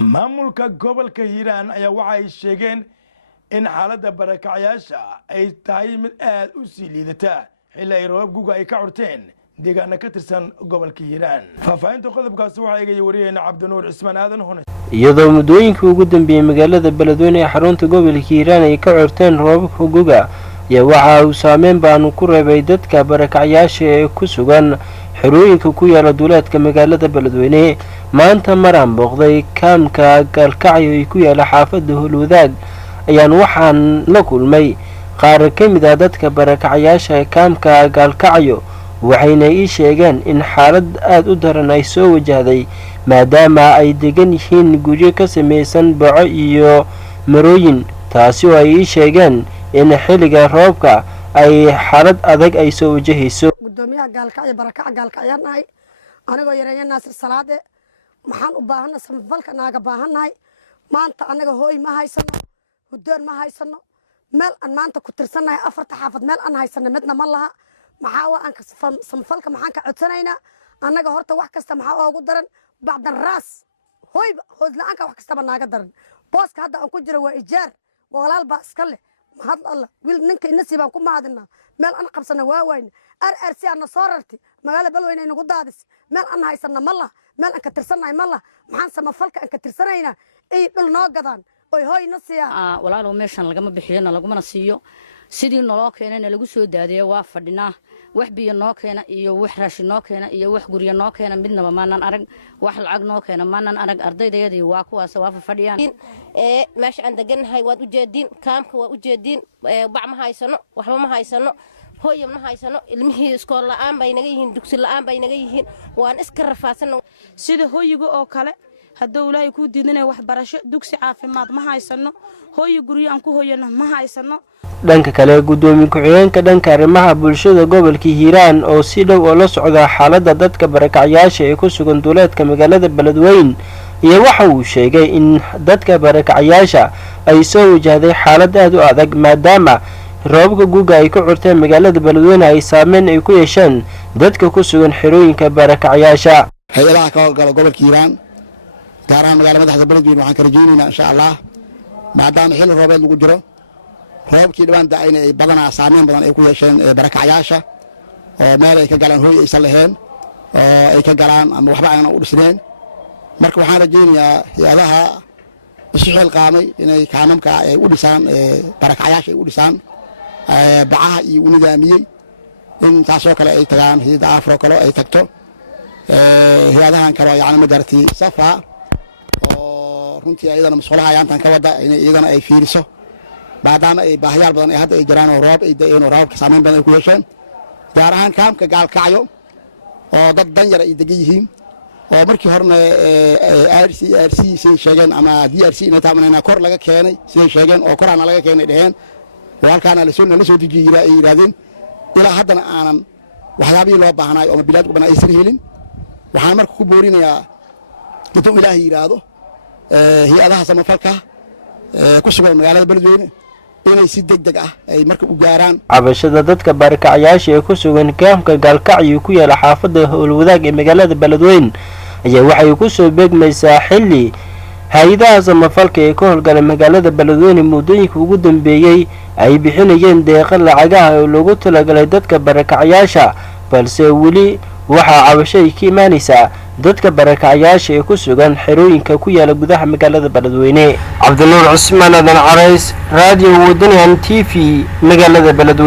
maamulka gobolka Hiiraan ayaa waxay sheegeen in xaaladda barakacayaasha ay tahay mid aad u sii liidata xilli ay roobab guga ay ka curteen deegaana ka tirsan gobolka Hiiraan. Faafahinta qodobkaas waxaa eegay wariyayna Cabdinuur Cismaan Aadan Hunes. iyadoo muddooyinkii ugu dambeeyay magaalada Beledweyne ee xarunta gobolka Hiiraan ay ka curteen roobabka guga ayaa waxa uu saameyn baan ku reebay dadka barakacayaasha ee ku sugan xerooyinka ku yaala duuleedka magaalada Beledweyne. maanta maraan booqday kaamka Gaalkacyo ee ku yaala xaafadda Hulwadaag ayaan waxaan la kulmay qaar ka mid ah dadka barakacayaasha kaamka Gaalkacyo waxayna ii sheegeen in xaalad aad u daran ay soo wajahday maadaama ay degan yihiin guryo ka samaysan baco iyo marooyin, taasi oo ay ii sheegeen in xilliga roobka ay xaalad adag ay soo wajahayso. gudoomiyaha Gaalkacyo barakaca Gaalkacyaan ahay anigoo yareeyay Naasir Salaade maxaan u baahanahay samafalka naaga baahanahay maanta anaga hooy ma haysano hudoon ma haysano meel aan maanta ku tirsanahay afarta xaafad meel aan haysano midna ma laha maxaa waa aan samafalka maxaan ka codsanaynaa anaga horta wax kasta maxaa ugu daran bacdan raas hooy hoos la'aanka wax kasta naaga daran booska hadda aan ku jiro waa ijaar walaal baa iska leh mahad Allah wiil ninka nasiibaan ku mahadina meel aan qabsana waa wayna RRC aan soo rartay magaala Beledweyne inagu daadis meel aan haysana ma laha meel aan ka tirsanahay ma laha maxaan samafalka aan ka tirsanayna ay dhul noo gadaan oo hooy nasiya walaalo meeshan lagama bixiyana laguma siiyo sidii noloo keenana lagu soo daadiyay waa fadhinaa wax biyo noo keena iyo wax raashin noo keena iyo wax guriga noo keena midnaba maanan arag wax lacag noo keena maanan arag ardaydayadii waa kuwaas waa fadhiyaan meesha aan deganahay waad u jeedin kaamka waa u jeedin bac ma haysano waxba ma haysano hooy ma haysano ilmihii iskool la'aan bay naga yihiin dugsi la'aan bay naga yihiin waan iska rafaasano sida hooyiga oo kale hadduu ilaahay ku diidinay waxbarasho dugsi caafimaad ma haysano hooyo guriga aan ku hooyana ma haysano. dhanka kale gudoomiye ku-xigeenka dhanka arrimaha bulshada gobolka Hiiraan oo si dhow oo la socda xaaladda dadka barakacayaasha ee ku sugan duuleedka magaalada Beledweyne iyo waxa uu sheegay in dadka barakacayaasha ay soo wajahday xaalad aad u adag maadaama roobabka guga ay ku curteen magaalada Beledweyne ay saameyn ay ku yeesheen dadka ku sugan xerooyinka barakacayaasha. hay'adaha ka howlgala gobolka Hiiraan gaar ahaan magaalada madaxda Beledweyne waxaan ka rajaynaynaa insha Allah maadaama xilli roobeed lagu jiro roobkii dhawaan da'ayna ay badanaa saameyn badan ay ku yeesheen barakacayaasha oo meel ay ka galaan hooy aysan lahayn oo ay ka galaan ama waxba aanan u dhisnayn marka waxaan rajaynayaa hay'adaha isu xilqaamay inay kaamamka ay u dhisaan barakacayaasha ay u dhisaan bacaha iyo u nidaamiyey in taasoo kale ay tagaan hay'adda afro kale ay tagto hay'adahan kale yacni magartay safa oo runtii ayadana mas'uulaha ayaantan ka wada in iyadana ay fiiriso maadaama ay baahiyaal badan ay hadda ay jiraan oo roob ay da'een oo roobka saameyn badan ay ku yeesheen gaar ahaan kaamka Gaalkacyo oo dad danyar ay degan yihiin oo markii horena RC say sheegeen ama DRC inay taabanayna kor laga keenay say sheegeen oo korana laga keenay dheheen walkaana la soo dejiyay ay yiraahdeen ilaa haddana aanan waxyaabihii loo baahnay oo bilaad u banaa aysan helin waxaan marka ku boorinayaa intuu Ilaahay yiraahdo hay'adaha samafalka ku sugan magaalada Beledweyne inay si degdeg ah ay marka u gaaraan cabashada dadka barakacayaasha ee ku sugan kaamka Gaalkacyo ku yaala xaafadda Hulwadaag ee magaalada Beledweyne ayaa waxay ku soo beegmaysaa xilli hay'adaha samafalka ee ka howlgala magaalada Beledweyne muddooyinkii ugu dambeeyay ay bixinayeen deeqo lacagaha oo loogu talagalay dadka barakacayaasha balse weli waxaa cabasho ay ka imaanaysaa dadka barakacayaasha ee ku sugan xerooyinka ku yaala gudaha magaalada Beledweyne. Cabdinuur Cismaan Aadan Carays, Radio Wadaniyan TV, magaalada Beledweyne.